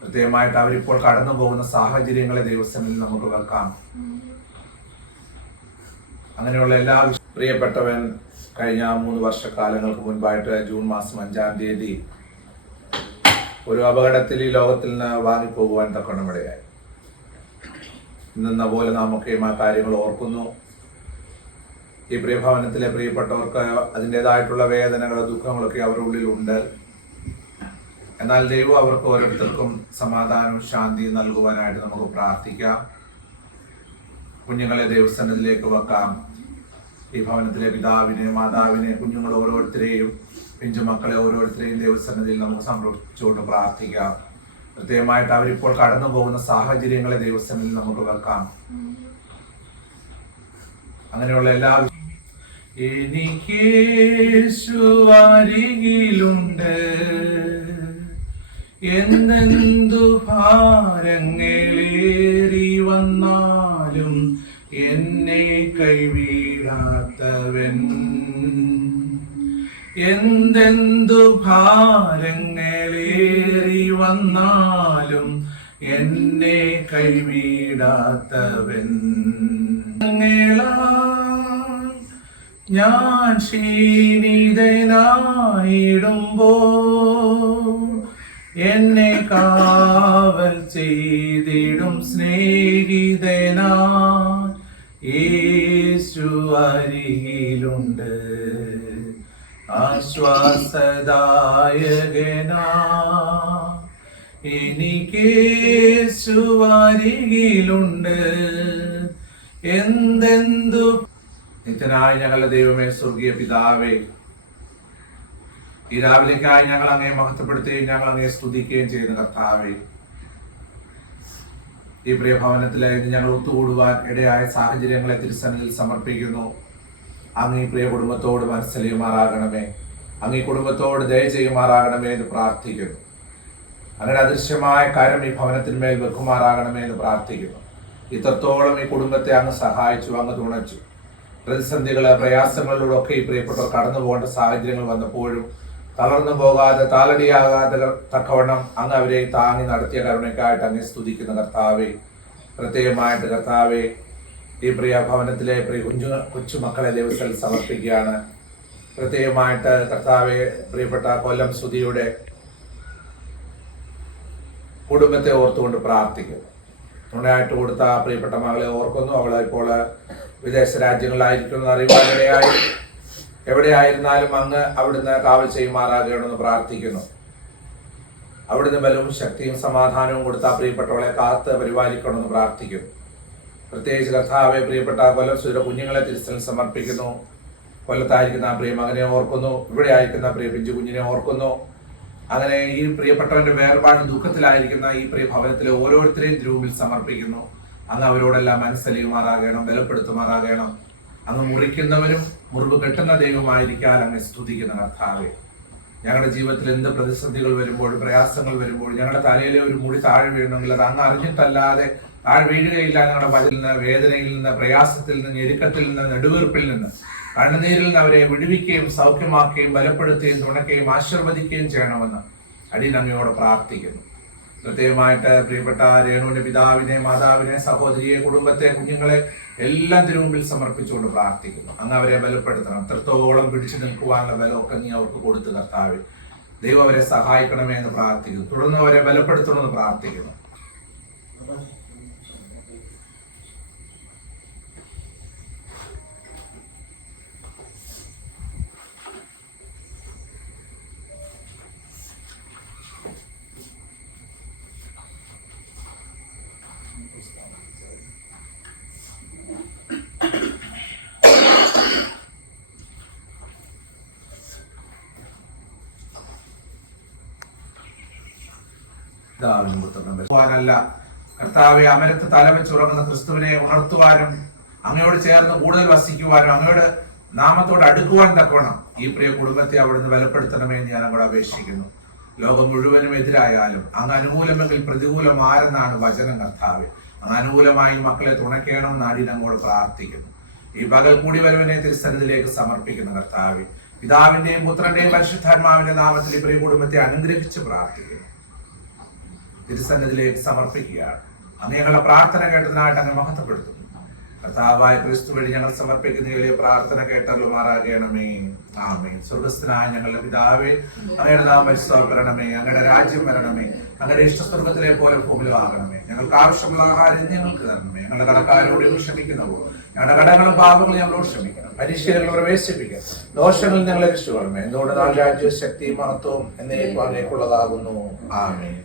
പ്രത്യേകമായിട്ട് അവരിപ്പോൾ കടന്നു പോകുന്ന സാഹചര്യങ്ങളെ ദൈവസന്നിധിയിൽ നമുക്ക് വെക്കാം. അങ്ങനെയുള്ള എല്ലാ പ്രിയപ്പെട്ടവൻ കഴിഞ്ഞ 3 വർഷക്കാലങ്ങൾക്ക് മുൻപായിട്ട് ജൂൺ മാസം 5-ാം തീയതി ഒരു അപകടത്തിൽ ഈ ലോകത്തിൽ നിന്ന് വാങ്ങിപ്പോകുവാൻ തക്കണമിടയായി. ഇന്നെന്ന പോലെ നാമൊക്കെയും ആ കാര്യങ്ങൾ ഓർക്കുന്നു. ഈ പ്രിയഭവനത്തിലെ പ്രിയപ്പെട്ടവർക്ക് അതിൻ്റെതായിട്ടുള്ള വേദനകളും ദുഃഖങ്ങളൊക്കെ അവരുടെ ഉള്ളിലുണ്ട്. എന്നാൽ ദൈവം അവർക്ക് ഓരോരുത്തർക്കും സമാധാനവും ശാന്തിയും നൽകുവാനായിട്ട് നമുക്ക് പ്രാർത്ഥിക്കാം. കുഞ്ഞുങ്ങളെ ദൈവസന്നിധിയിലേക്ക് വെക്കാം. ഈ ഭവനത്തിലെ പിതാവിനെ, മാതാവിനെ, കുഞ്ഞുങ്ങൾ ഓരോരുത്തരെയും, പിഞ്ചുമക്കളെ ഓരോരുത്തരെയും ദൈവസന്നിധിയിൽ നമുക്ക് സമർപ്പിച്ചുകൊണ്ട് പ്രാർത്ഥിക്കാം. പ്രത്യേകമായിട്ട് അവരിപ്പോൾ കടന്നു പോകുന്ന സാഹചര്യങ്ങളെ ദൈവസന്നിധിയിൽ നമുക്ക് വെക്കാം. അങ്ങനെയുള്ള എല്ലാ എനിക്ക് അരികിലുണ്ട്, എന്തെന്തു ഭാരങ്ങളേറി വന്നാലും എന്നെ കൈവിടാത്തവൻ, എന്തെന്തു ഭാരങ്ങളേറി വന്നാലും എന്നെ കൈവിടാത്തവൻ. ഞാൻ ക്ഷീണിതനായിടുമ്പോ എന്നെ കാവൽ ചെയ്തിടും സ്നേഹിതനാ യേശു അരികിലുണ്ട്, ആശ്വാസദായകനാ എനിക്ക് യേശു അരികിലുണ്ട്, എന്തെന്തു. നിത്യനായ ഞങ്ങളുടെ ദൈവമേ, സ്വർഗീയ പിതാവേ, ഈ രാവിലേക്കായി ഞങ്ങൾ അങ്ങേ മഹത്വപ്പെടുത്തുകയും ഞങ്ങൾ അങ്ങേ സ്തുതിക്കുകയും ചെയ്യുന്ന കർത്താവേ, ഈ പ്രിയ ഭവനത്തിലെ ഞങ്ങൾ ഒത്തുകൂടുവാൻ ഇടയായ സാഹചര്യങ്ങളെ തിരുസന്നിധിയിൽ സമർപ്പിക്കുന്നു. അങ്ങ് ഈ പ്രിയ കുടുംബത്തോട് മനസ്സലിയുമാറാകണമേ, അങ്ങ് ഈ കുടുംബത്തോട് ദയ ചെയ്യുമാറാകണമേ എന്ന് പ്രാർത്ഥിക്കുന്നു. അങ്ങനെ അദൃശ്യമായ കരം ഈ ഭവനത്തിന്മേൽ വെക്കുമാറാകണമേ എന്ന് പ്രാർത്ഥിക്കുന്നു. ഇത്രത്തോളം ഈ കുടുംബത്തെ അങ്ങ് സഹായിച്ചു, അങ്ങ് തുണച്ചു. പ്രതിസന്ധികള്, പ്രയാസങ്ങളിലൂടെ ഒക്കെ ഈ പ്രിയപ്പെട്ടവർ കടന്നു പോകേണ്ട സാഹചര്യങ്ങൾ വന്നപ്പോഴും തളർന്നു പോകാതെ, താളടിയാകാതെ തക്കവണ്ണം അങ്ങ് അവരെ താങ്ങി നടത്തിയ കരുണയ്ക്കായിട്ട് അങ്ങ് സ്തുതിക്കുന്ന കർത്താവേ, പ്രത്യേകമായിട്ട് കർത്താവേ, ഈ പ്രിയ ഭവനത്തിലെ കൊച്ചുമക്കളെ ദൈവത്തിൽ സമർപ്പിക്കുകയാണ്. പ്രത്യേകമായിട്ട് കർത്താവെ, പ്രിയപ്പെട്ട കൊല്ലം സുധിയുടെ കുടുംബത്തെ ഓർത്തുകൊണ്ട് പ്രാർത്ഥിക്കുന്നു. തുണയായിട്ട് കൊടുത്ത പ്രിയപ്പെട്ട മകളെ ഓർക്കുന്നു. അവളെ ഇപ്പോൾ വിദേശ രാജ്യങ്ങളിലായിരിക്കുന്ന അറിവാനിടയായി. എവിടെയായിരുന്നാലും അങ്ങ് അവിടുന്ന് കാവൽ ചെയ്യുമാറാകണമെന്ന് പ്രാർത്ഥിക്കുന്നു. അവിടുന്ന് ബലവും ശക്തിയും സമാധാനവും കൊടുത്ത പ്രിയപ്പെട്ടവളെ കാത്ത് പരിപാലിക്കണമെന്ന് പ്രാർത്ഥിക്കുന്നു. പ്രത്യേകിച്ച് കർത്താവെ, പ്രിയപ്പെട്ട കൊല്ലം സുധിയുടെ കുഞ്ഞുങ്ങളെ തിരുസന്നിധിയിൽ സമർപ്പിക്കുന്നു. കൊല്ലത്തായിരിക്കുന്ന പ്രിയ മകനെ ഓർക്കുന്നു, ഇവിടെ ആയിരിക്കുന്ന പ്രിയ പിഞ്ചു കുഞ്ഞിനെ ഓർക്കുന്നു. അങ്ങനെ ഈ പ്രിയപ്പെട്ടവന്റെ വേർപാട് ദുഃഖത്തിലായിരിക്കുന്ന ഈ പ്രിയ ഭവനത്തിലെ ഓരോരുത്തരെയും തിരുമുമ്പിൽ സമർപ്പിക്കുന്നു. അങ്ങ് അവരോടെല്ലാം മനസ്സലിയുമാറാകണം, ബലപ്പെടുത്തുമാറാകണം. അങ്ങ് മുറിക്കുന്നവരും മുറിവ് കെട്ടുന്ന ദൈവമായിരിക്കാൻ അങ്ങ് സ്തുതിക്കുന്ന കർത്താവെ, ഞങ്ങളുടെ ജീവിതത്തിൽ എന്ത് പ്രതിസന്ധികൾ വരുമ്പോഴും പ്രയാസങ്ങൾ വരുമ്പോഴും ഞങ്ങളുടെ തലയിലെ ഒരു മുടി താഴെ വീഴണമെങ്കിൽ അത് അങ്ങ് അറിഞ്ഞിട്ടല്ലാതെ താഴെ വീഴുകയില്ല. ഞങ്ങളുടെ വചനത്തിൽ നിന്ന്, വേദനയിൽ നിന്ന്, പ്രയാസത്തിൽ നിന്ന്, ഞെരുക്കത്തിൽ നിന്ന്, നെടുവീർപ്പിൽ നിന്ന്, കണ്ണുനീരിൽ നിന്ന് അവരെ വിടുവിക്കുകയും സൗഖ്യമാക്കുകയും ബലപ്പെടുത്തുകയും തുണയ്ക്കുകയും ആശീർവദിക്കുകയും ചെയ്യണമെന്ന് അടിയൻ അങ്ങയോട് പ്രാർത്ഥിക്കുന്നു. പ്രത്യേകമായിട്ട് പ്രിയപ്പെട്ട രേണുവിന്റെ പിതാവിനെ, മാതാവിനെ, സഹോദരിയെ, കുടുംബത്തെ, കുഞ്ഞുങ്ങളെ എല്ലാം തിരുമുമ്പിൽ സമർപ്പിച്ചുകൊണ്ട് പ്രാർത്ഥിക്കുന്നു. അങ്ങ് അവരെ ബലപ്പെടുത്തണം. എത്രത്തോളം പിടിച്ചു നിൽക്കുവാനുള്ള ബലമൊക്കെ നീ അവർക്ക് കൊടുത്തു കർത്താവേ. ദൈവം അവരെ സഹായിക്കണമേ എന്ന് പ്രാർത്ഥിക്കുന്നു. തുടർന്ന് അവരെ ബലപ്പെടുത്തണമെന്ന് പ്രാർത്ഥിക്കുന്നു. ല്ല കർത്താവെ, അമരത്ത് തലവെച്ചുറങ്ങുന്ന ക്രിസ്തുവിനെ ഉണർത്തുവാനും അങ്ങയോട് ചേർന്ന് കൂടുതൽ വസിക്കുവാനും അങ്ങയോട് നാമത്തോട് അടുക്കുവാൻ തക്കവണ്ണം ഈ പ്രിയ കുടുംബത്തെ അവിടുന്ന് ബലപ്പെടുത്തണമേ എന്ന് ഞാൻ അങ്ങോട്ട് അപേക്ഷിക്കുന്നു. ലോകം മുഴുവനും എതിരായാലും അങ്ങ് അനുകൂലമെങ്കിൽ പ്രതികൂലം ആരെന്നാണ് വചനം കർത്താവെ. അങ്ങ് അനുകൂലമായി മക്കളെ തുണയ്ക്കണമെന്ന് അടിയൻ അങ്ങോട് പ്രാർത്ഥിക്കുന്നു. ഈ പകൽ കൂടി വരുവനെ തിരുസന്നിധിയിലേക്ക് സമർപ്പിക്കുന്ന കർത്താവെ, പിതാവിന്റെയും പുത്രന്റെയും പരിശുദ്ധാത്മാവിന്റെ നാമത്തിൽ ഈ പ്രിയ കുടുംബത്തെ അനുഗ്രഹിച്ച് പ്രാർത്ഥിക്കുന്നു. തിരുസന്നിധിയിലേക്ക് സമർപ്പിക്കുകയാണ്. അങ്ങ് ഞങ്ങളുടെ പ്രാർത്ഥന കേട്ടതിനായിട്ട് അങ്ങ് മഹത്വപ്പെടുത്തുന്നു. കർത്താവായ ക്രിസ്തു വഴി ഞങ്ങൾ സമർപ്പിക്കുന്ന വലിയ പ്രാർത്ഥന കേട്ടറുമാറാകണമേ. ആമേൻ. സ്വർഗസ്ഥനായ ഞങ്ങളുടെ പിതാവേ, അങ്ങയുടെ നാമം പരിശുദ്ധപ്പെടണമേ. അങ്ങയുടെ രാജ്യം വരണമേ. അങ്ങയുടെ ഇഷ്ടസ്വർഗത്തിലെ പോലെ ഭൂമിയിലും ആകണമേ. ഞങ്ങൾക്ക് ആവശ്യമുള്ള ആഹാരം ഞങ്ങൾക്ക് തരണമേ. ഞങ്ങളുടെ കടക്കാരോട് ക്ഷമിക്കുന്നവോ ഞങ്ങളുടെ കടങ്ങളും പാപങ്ങളും ഞങ്ങളോട് ക്ഷമിക്കണം. പരീക്ഷയിൽ പ്രവേശിപ്പിക്കുക, ദോഷങ്ങളിൽ ഞങ്ങളെ രക്ഷിക്കണമേ. എന്തുകൊണ്ട് നാൾ രാജ്യവും ശക്തിയും മഹത്വവും എന്നേക്കും അങ്ങേക്കുള്ളതാകുന്നു. ആമേൻ.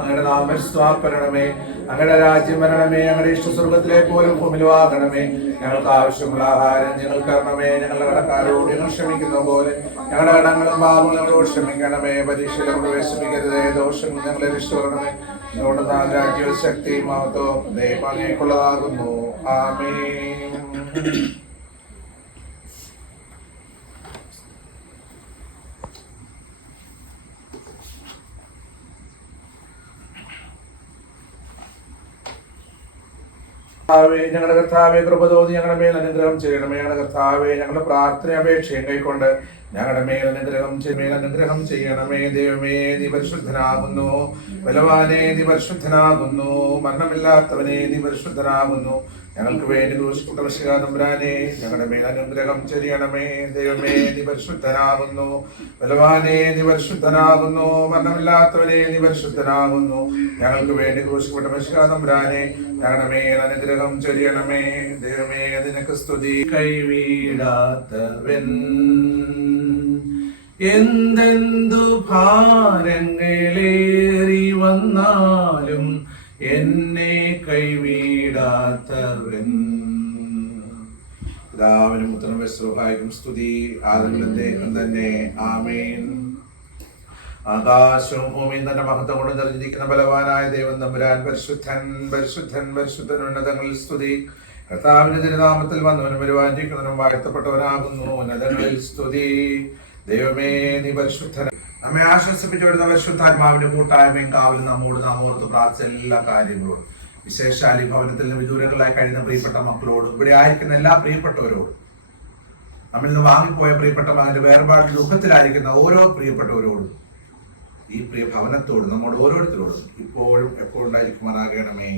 അങ്ങയുടെ നാമം സ്വാർപ്പരണമേ. അങ്ങയുടെ രാജ്യം വരണമേ. അങ്ങയുടെ ഇഷ്ടസ്വർഗത്തിലെ പോലും ഭൂമിയിലുമാകണമേ. ഞങ്ങൾക്ക് ആവശ്യമുള്ള ആഹാരം ഞങ്ങൾക്ക് തരണമേ. ഞങ്ങളുടെ കടക്കാരോട് ഞങ്ങൾ ക്ഷമിക്കുന്ന പോലെ ഞങ്ങളുടെ കടങ്ങളും പാപങ്ങളും ഞങ്ങളോട് ക്ഷമിക്കണമേ. പരീക്ഷയിൽ പ്രവേശിപ്പിക്കരുതേ. ദോഷങ്ങൾ ഞങ്ങളെ രക്ഷിക്കണമേ. അതുകൊണ്ട് രാജ്യവും ശക്തിയും മഹത്വവും ദൈവം അങ്ങേക്കുള്ളതാകുന്നു. ആമേൻ. ഞങ്ങളുടെ കർത്താവെ, കൃപ തോന്നി ഞങ്ങളുടെ മേൽ അനുഗ്രഹം ചെയ്യണമേ. ഞങ്ങളുടെ കർത്താവെ, ഞങ്ങളുടെ പ്രാർത്ഥന അപേക്ഷയും കൈക്കൊണ്ട് ഞങ്ങളുടെ മേൽ അനുഗ്രഹം ചെയ്യണമേ. ദൈവമേ, നീ പരിശുദ്ധനാകുന്നു. ബലവാനെ, നീ പരിശുദ്ധനാകുന്നു. മരണമില്ലാത്തവനെ, നീ പരിശുദ്ധനാകുന്നു. ഞങ്ങൾക്ക് വേണ്ടി ക്രൂശിക്കപ്പെട്ട മിശിഹാ തമ്പുരാനെ, ഞങ്ങളുടെ മേൽ അനുഗ്രഹം ചെയ്യണമേ. ദൈവമേ, നീ പരിശുദ്ധനാകുന്നു. ബലവാനെ, നീ പരിശുദ്ധനാകുന്നു. മരണമില്ലാത്തവനെ, നീ പരിശുദ്ധനാകുന്നു. ഞങ്ങൾക്ക് വേണ്ടി ക്രൂശിക്കപ്പെട്ട മിശിഹാ തമ്പുരാനെ, ഞങ്ങളുടെ മേൽ അനുഗ്രഹം ചെയ്യണമേ. ദൈവമേ, നിനക്ക് സ്തുതി. കൈവീടാത്തവൻ എന്തെന്തു ഭാരങ്ങളേറി വന്നാലും എന്നെ കൈവിടാത്തവൻ. പിതാവിനും പുത്രനും പരിശുദ്ധാത്മാവിനും സ്തുതി, ആദിമുതലേക്കും തന്നെ. ആമേൻ. ആകാശവും ഭൂമിയും തന്നെ മഹത്വം കൊണ്ട് നിറഞ്ഞിരിക്കുന്ന ബലവാനായ ദൈവം തമ്പുരാൻ പരിശുദ്ധൻ പരിശുദ്ധൻ പരിശുദ്ധൻ. ഉന്നതങ്ങളിൽ സ്തുതി. കർത്താവിന്റെ തിരുനാമത്തിൽ വന്നവനും വരുവാനിരിക്കുന്നവനും വാഴ്ത്തപ്പെട്ടവനാകുന്നു. ഉന്നതങ്ങളിൽ സ്തുതി. ദൈവമേ, നീ പരിശുദ്ധൻ. നമ്മെ ആശ്വസിപ്പിച്ചു വരുന്ന പരിശുദ്ധാത്മാവിന്റെ കൂട്ടായ്മയും കാവലും നമ്മോട് നാം ഓർത്ത് പ്രാർത്ഥിച്ച എല്ലാ കാര്യങ്ങളോടും, വിശേഷാൽ ഈ ഭവനത്തിൽ നിന്ന് വിദൂരങ്ങളായി കഴിയുന്ന പ്രിയപ്പെട്ട മക്കളോടും ഇവിടെ ആയിരിക്കുന്ന എല്ലാ പ്രിയപ്പെട്ടവരോടും, നമ്മിൽ നിന്ന് വാങ്ങിപ്പോയ പ്രിയപ്പെട്ട മകന്റെ വേർപാടിൽ ദുഃഖത്തിലായിരിക്കുന്ന ഓരോ പ്രിയപ്പെട്ടവരോടും, ഈ പ്രിയ ഭവനത്തോടും നമ്മോട് ഓരോരുത്തരോടും ഇപ്പോഴും എപ്പോഴും ഉണ്ടായിരിക്കുമാറാകണമേ.